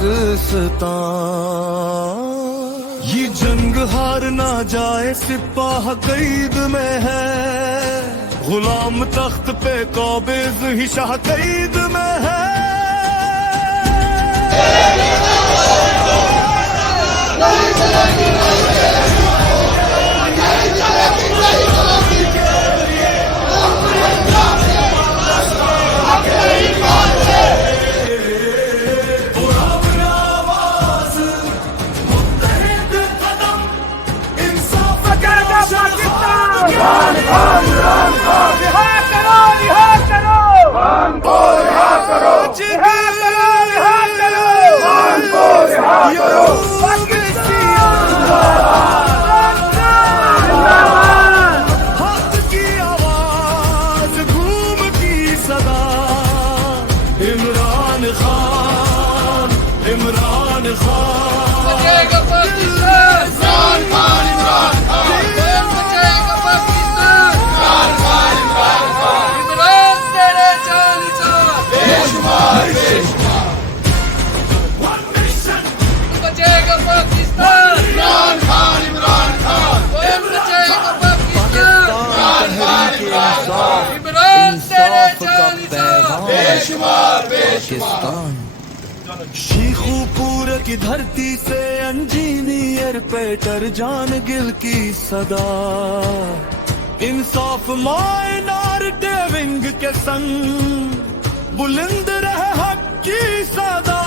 पाकिस्तान। ये जंग हार ना जाए सिपाह कैद में है, गुलाम तख्त पे काबिज ही शाह कैद में है। इमरान खान, इमरान खान बचेगा पाकिस्तान, इमरान खान, इमरान खान बचेगा पाकिस्तान, इमरान खान, इमरान खान इमरान तेरे जान बेशुमार बेशुमार बचेगा पाकिस्तान, इमरान खान, इमरान खान बचेगा पाकिस्तान, इमरान खान, इमरान खान इमरान तेरे जान बेशुमार बेशुमार। शीखूपुर की धरती से इंजीनियर पेटर जान गिल की सदा, इंसाफ माइनॉरिटी विंग के संग बुलंद रहे हक की सदा।